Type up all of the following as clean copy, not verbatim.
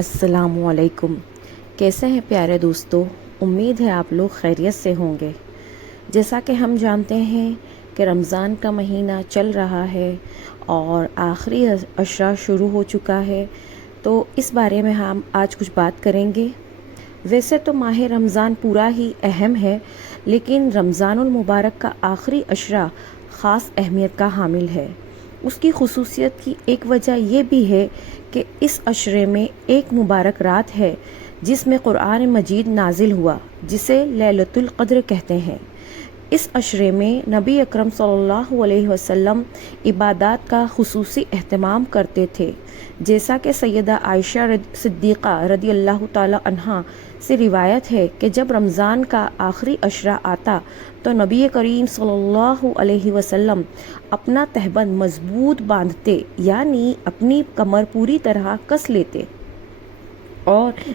السلام علیکم۔ کیسے ہیں پیارے دوستو؟ امید ہے آپ لوگ خیریت سے ہوں گے۔ جیسا کہ ہم جانتے ہیں کہ رمضان کا مہینہ چل رہا ہے اور آخری عشرہ شروع ہو چکا ہے، تو اس بارے میں ہم آج کچھ بات کریں گے۔ ویسے تو ماہ رمضان پورا ہی اہم ہے، لیکن رمضان المبارک کا آخری عشرہ خاص اہمیت کا حامل ہے۔ اس کی خصوصیت کی ایک وجہ یہ بھی ہے کہ اس عشرے میں ایک مبارک رات ہے جس میں قرآن مجید نازل ہوا، جسے لیلۃ القدر کہتے ہیں۔ اس عشرے میں نبی اکرم صلی اللہ علیہ وسلم عبادات کا خصوصی اہتمام کرتے تھے، جیسا کہ سیدہ عائشہ صدیقہ رضی اللہ تعالی عنہا سے روایت ہے کہ جب رمضان کا آخری عشرہ آتا تو نبی کریم صلی اللہ علیہ وسلم اپنا تہبند مضبوط باندھتے، یعنی اپنی کمر پوری طرح کس لیتے، اور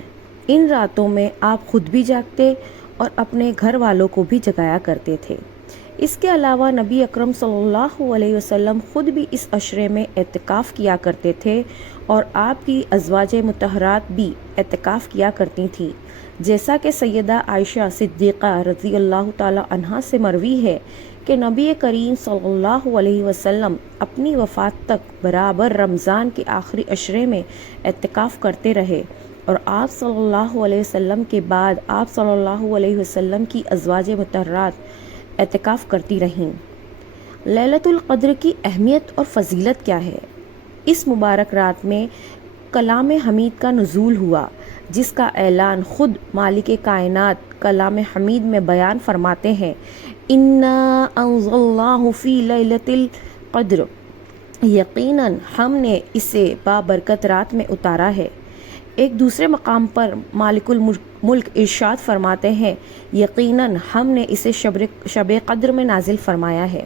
ان راتوں میں آپ خود بھی جاگتے اور اپنے گھر والوں کو بھی جگایا کرتے تھے۔ اس کے علاوہ نبی اکرم صلی اللہ علیہ وسلم خود بھی اس عشرے میں اعتکاف کیا کرتے تھے، اور آپ کی ازواج مطہرات بھی اعتکاف کیا کرتی تھیں، جیسا کہ سیدہ عائشہ صدیقہ رضی اللہ تعالی عنہا سے مروی ہے کہ نبی کریم صلی اللہ علیہ وسلم اپنی وفات تک برابر رمضان کے آخری عشرے میں اعتکاف کرتے رہے، اور آپ صلی اللہ علیہ وسلم کے بعد آپ صلی اللہ علیہ وسلم کی ازواج مطہرات اعتکاف کرتی رہیں۔ لیلۃ القدر کی اہمیت اور فضیلت کیا ہے؟ اس مبارک رات میں کلام حمید کا نزول ہوا، جس کا اعلان خود مالک کائنات کلام حمید میں بیان فرماتے ہیں: اِنَّا أَنزَلْنَاهُ فِي لَيْلَةِ الْقَدْرِ، یقیناً ہم نے اسے بابرکت رات میں اتارا ہے۔ ایک دوسرے مقام پر مالک الملک ارشاد فرماتے ہیں: یقیناً ہم نے اسے شب قدر میں نازل فرمایا ہے۔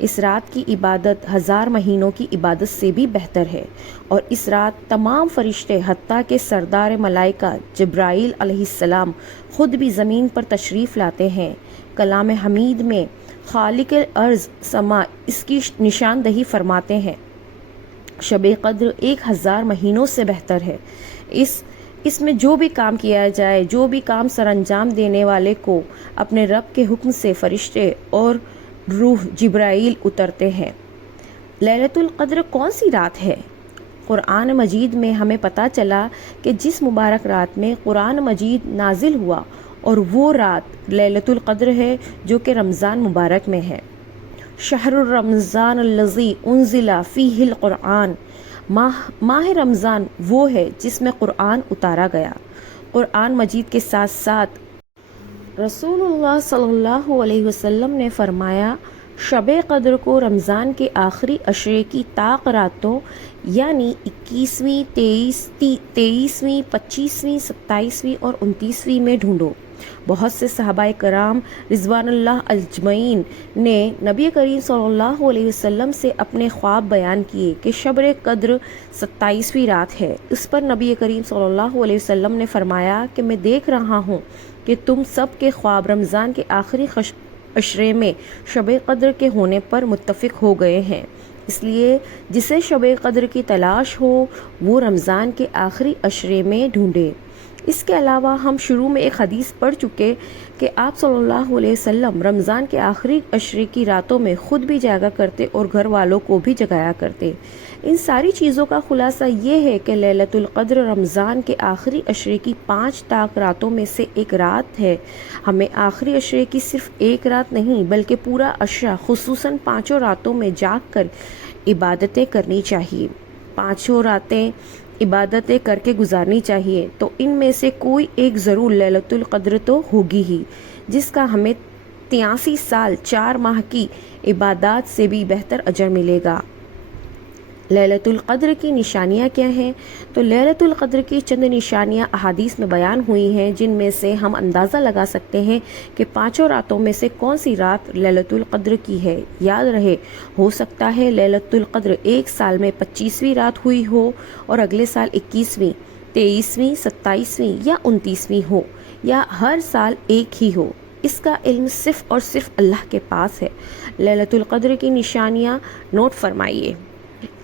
اس رات کی عبادت 1000 مہینوں کی عبادت سے بھی بہتر ہے، اور اس رات تمام فرشتے حتیٰ کہ سردار ملائکہ جبرائیل علیہ السلام خود بھی زمین پر تشریف لاتے ہیں۔ کلام حمید میں خالق ارض سما اس کی نشاندہی فرماتے ہیں: شب قدر 1000 مہینوں سے بہتر ہے۔ اس میں جو بھی کام کیا جائے، جو بھی کام سر انجام دینے والے کو اپنے رب کے حکم سے فرشتے اور روح جبرائیل اترتے ہیں۔ لیلۃ القدر کون سی رات ہے؟ قرآن مجید میں ہمیں پتہ چلا کہ جس مبارک رات میں قرآن مجید نازل ہوا، اور وہ رات لیلۃ القدر ہے جو کہ رمضان مبارک میں ہے۔ شہر رمضان الذی انزل فیہ القرآن، ماہ رمضان وہ ہے جس میں قرآن اتارا گیا۔ قرآن مجید کے ساتھ ساتھ رسول اللہ صلی اللہ علیہ وسلم نے فرمایا: شب قدر کو رمضان کے آخری عشرے کی طاق راتوں، یعنی 21ویں، 23ویں، 25ویں، 27ویں اور 29ویں میں ڈھونڈو۔ بہت سے صحابہ کرام رضوان اللہ اجمعین نے نبی کریم صلی اللہ علیہ وسلم سے اپنے خواب بیان کیے کہ شب قدر 27ویں رات ہے۔ اس پر نبی کریم صلی اللہ علیہ وسلم نے فرمایا کہ میں دیکھ رہا ہوں کہ تم سب کے خواب رمضان کے آخری عشرے میں شب قدر کے ہونے پر متفق ہو گئے ہیں، اس لیے جسے شب قدر کی تلاش ہو وہ رمضان کے آخری عشرے میں ڈھونڈے۔ اس کے علاوہ ہم شروع میں ایک حدیث پڑھ چکے کہ آپ صلی اللہ علیہ وسلم رمضان کے آخری عشرے کی راتوں میں خود بھی جاگا کرتے اور گھر والوں کو بھی جگایا کرتے۔ ان ساری چیزوں کا خلاصہ یہ ہے کہ لیلۃ القدر رمضان کے آخری عشرے کی 5 طاق راتوں میں سے ایک رات ہے۔ ہمیں آخری عشرے کی صرف ایک رات نہیں بلکہ پورا عشرہ خصوصاً 5 راتوں میں جاگ کر عبادتیں کرنی چاہیے۔ 5 راتیں عبادتیں کر کے گزارنی چاہیے، تو ان میں سے کوئی ایک ضرور لیلۃ القدر تو ہوگی ہی، جس کا ہمیں 83 سال 4 ماہ کی عبادات سے بھی بہتر اجر ملے گا۔ لیلۃ القدر کی نشانیاں کیا ہیں؟ تو لیلۃ القدر کی چند نشانیاں احادیث میں بیان ہوئی ہیں، جن میں سے ہم اندازہ لگا سکتے ہیں کہ 5 راتوں میں سے کون سی رات لیلۃ القدر کی ہے۔ یاد رہے، ہو سکتا ہے لیلۃ القدر ایک سال میں 25ویں رات ہوئی ہو اور اگلے سال 21ویں، 23ویں، 27ویں یا 29ویں ہو، یا ہر سال ایک ہی ہو۔ اس کا علم صرف اور صرف اللہ کے پاس ہے۔ لیلۃ القدر کی نشانیاں نوٹ فرمائیے۔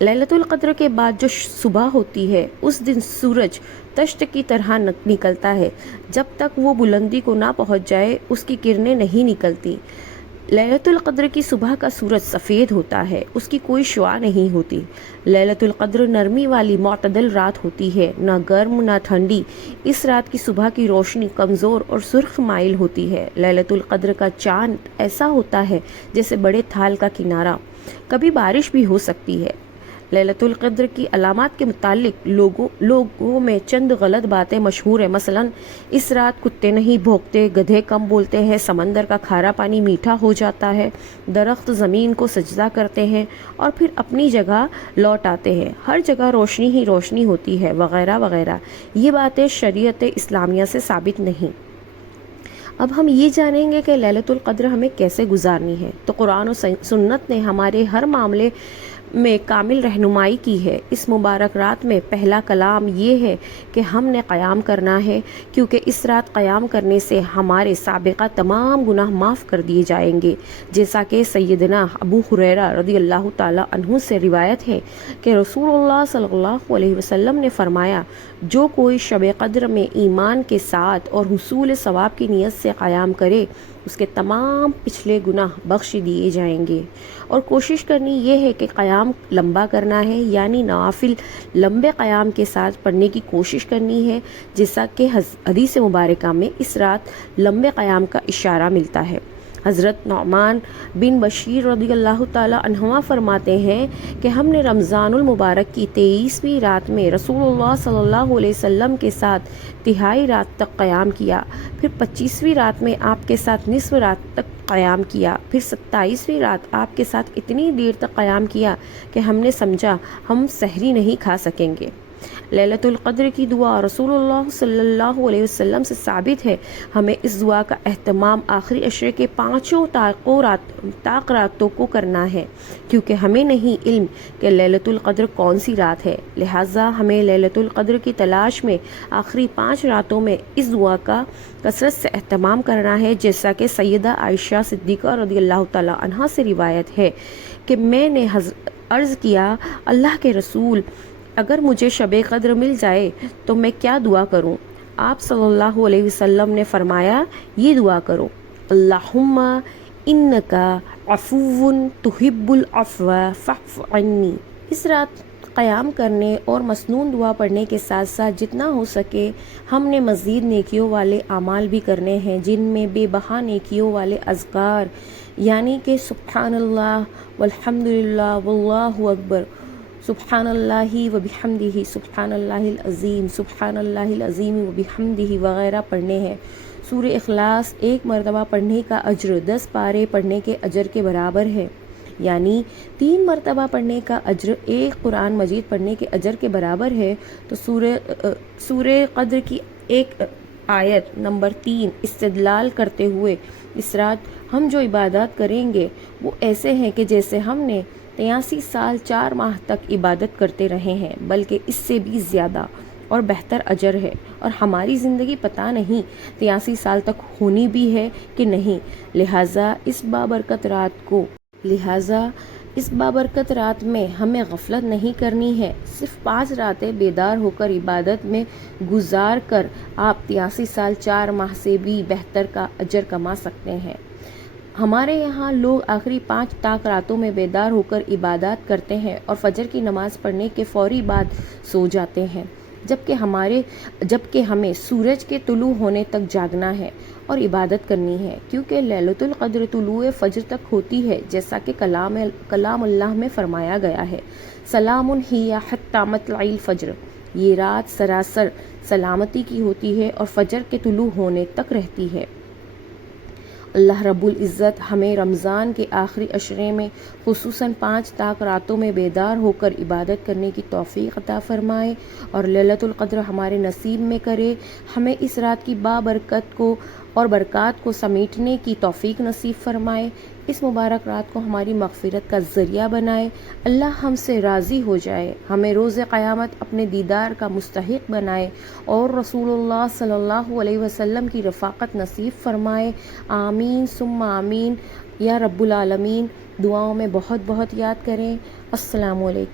ليلۃ القدر کے بعد جو صبح ہوتی ہے اس دن سورج تشت کی طرح نکلتا ہے، جب تک وہ بلندی کو نہ پہنچ جائے اس کی کرنیں نہیں نکلتی۔ لیلۃ القدر کی صبح کا سورج سفید ہوتا ہے، اس کی کوئی شعاع نہیں ہوتی۔ لیلۃ القدر نرمی والی معتدل رات ہوتی ہے، نہ گرم نہ ٹھنڈی۔ اس رات کی صبح کی روشنی کمزور اور سرخ مائل ہوتی ہے۔ لیلۃ القدر کا چاند ایسا ہوتا ہے جیسے بڑے تھال کا کنارہ، کبھی بارش بھی ہو سکتی ہے۔ لیلۃ القدر کی علامات کے متعلق لوگوں میں چند غلط باتیں مشہور ہیں، مثلا اس رات کتے نہیں بھونکتے، گدھے کم بولتے ہیں، سمندر کا کھارا پانی میٹھا ہو جاتا ہے، درخت زمین کو سجدہ کرتے ہیں اور پھر اپنی جگہ لوٹ آتے ہیں، ہر جگہ روشنی ہی روشنی ہوتی ہے، وغیرہ وغیرہ۔ یہ باتیں شریعت اسلامیہ سے ثابت نہیں۔ اب ہم یہ جانیں گے کہ لیلۃ القدر ہمیں کیسے گزارنی ہے۔ تو قرآن و سنت نے ہمارے ہر معاملے میں کامل رہنمائی کی ہے۔ اس مبارک رات میں پہلا کلام یہ ہے کہ ہم نے قیام کرنا ہے، کیونکہ اس رات قیام کرنے سے ہمارے سابقہ تمام گناہ معاف کر دیے جائیں گے، جیسا کہ سیدنا ابو ہریرہ رضی اللہ تعالی عنہ سے روایت ہے کہ رسول اللہ صلی اللہ علیہ وسلم نے فرمایا، جو کوئی شب قدر میں ایمان کے ساتھ اور حصول ثواب کی نیت سے قیام کرے، اس کے تمام پچھلے گناہ بخش دیے جائیں گے۔ اور کوشش کرنی یہ ہے کہ قیام لمبا کرنا ہے، یعنی نوافل لمبے قیام کے ساتھ پڑھنے کی کوشش کرنی ہے، جیسا کہ حدیث مبارکہ میں اس رات لمبے قیام کا اشارہ ملتا ہے۔ حضرت نعمان بن بشیر رضی اللہ تعالی عنہما فرماتے ہیں کہ ہم نے رمضان المبارک کی 23ویں رات میں رسول اللہ صلی اللہ علیہ وسلم کے ساتھ تہائی رات تک قیام کیا، پھر 25ویں رات میں آپ کے ساتھ نصف رات تک قیام کیا، پھر 27ویں رات آپ کے ساتھ اتنی دیر تک قیام کیا کہ ہم نے سمجھا ہم سحری نہیں کھا سکیں گے۔ لیلۃ القدر کی دعا رسول اللہ صلی اللہ علیہ وسلم سے ثابت ہے۔ ہمیں اس دعا کا اہتمام آخری عشرے کے 5 طاق راتوں کو کرنا ہے، کیونکہ ہمیں نہیں علم کہ لیلۃ القدر کون سی رات ہے، لہٰذا ہمیں لیلۃ القدر کی تلاش میں آخری 5 راتوں میں اس دعا کا کثرت سے اہتمام کرنا ہے، جیسا کہ سیدہ عائشہ صدیقہ رضی اللہ تعالی عنہا سے روایت ہے کہ میں نے عرض کیا، اللہ کے رسول، اگر مجھے شب قدر مل جائے تو میں کیا دعا کروں؟ آپ صلی اللہ علیہ وسلم نے فرمایا، یہ دعا کرو، اللہم انکا عفو تحب العفو فاعف عنی۔ اس رات قیام کرنے اور مسنون دعا پڑھنے کے ساتھ ساتھ جتنا ہو سکے ہم نے مزید نیکیوں والے اعمال بھی کرنے ہیں، جن میں بے بہا نیکیوں والے اذکار، یعنی کہ سبحان اللہ والحمد للہ واللہ اکبر، سبحان اللہ و بحمدہ، سبحان اللہ العظیم، سبحان اللہ العظیم و بحمدہ وغیرہ پڑھنے ہیں۔ سورہ اخلاص 1 مرتبہ پڑھنے کا اجر 10 پارے پڑھنے کے اجر کے برابر ہے، یعنی 3 مرتبہ پڑھنے کا اجر 1 قرآن مجید پڑھنے کے اجر کے برابر ہے۔ تو سورہ قدر کی 1 آیت نمبر 3 استدلال کرتے ہوئے اس رات ہم جو عبادات کریں گے وہ ایسے ہیں کہ جیسے ہم نے 83 سال 4 ماہ تک عبادت کرتے رہے ہیں، بلکہ اس سے بھی زیادہ اور بہتر اجر ہے، اور ہماری زندگی پتہ نہیں 83 سال تک ہونی بھی ہے کہ نہیں۔ لہٰذا اس بابرکت رات میں ہمیں غفلت نہیں کرنی ہے، صرف 5 راتیں بیدار ہو کر عبادت میں گزار کر آپ 83 سال 4 ماہ سے بھی بہتر کا اجر کما سکتے ہیں۔ ہمارے یہاں لوگ آخری 5 طاق راتوں میں بیدار ہو کر عبادات کرتے ہیں اور فجر کی نماز پڑھنے کے فوری بعد سو جاتے ہیں، جبکہ ہمیں سورج کے طلوع ہونے تک جاگنا ہے اور عبادت کرنی ہے، کیونکہ لیلۃ القدر طلوع فجر تک ہوتی ہے، جیسا کہ کلام اللہ میں فرمایا گیا ہے، سلام ہی حتی مطلع الفجر۔ یہ رات سراسر سلامتی کی ہوتی ہے اور فجر کے طلوع ہونے تک رہتی ہے۔ اللہ رب العزت ہمیں رمضان کے آخری عشرے میں خصوصاً 5 طاق راتوں میں بیدار ہو کر عبادت کرنے کی توفیق عطا فرمائے اور لیلۃ القدر ہمارے نصیب میں کرے۔ ہمیں اس رات کی بابرکت کو اور برکات کو سمیٹنے کی توفیق نصیب فرمائے، اس مبارک رات کو ہماری مغفرت کا ذریعہ بنائے، اللہ ہم سے راضی ہو جائے، ہمیں روز قیامت اپنے دیدار کا مستحق بنائے اور رسول اللہ صلی اللہ علیہ وسلم کی رفاقت نصیب فرمائے۔ آمین ثم آمین یا رب العالمین۔ دعاؤں میں بہت بہت یاد کریں۔ السلام علیکم۔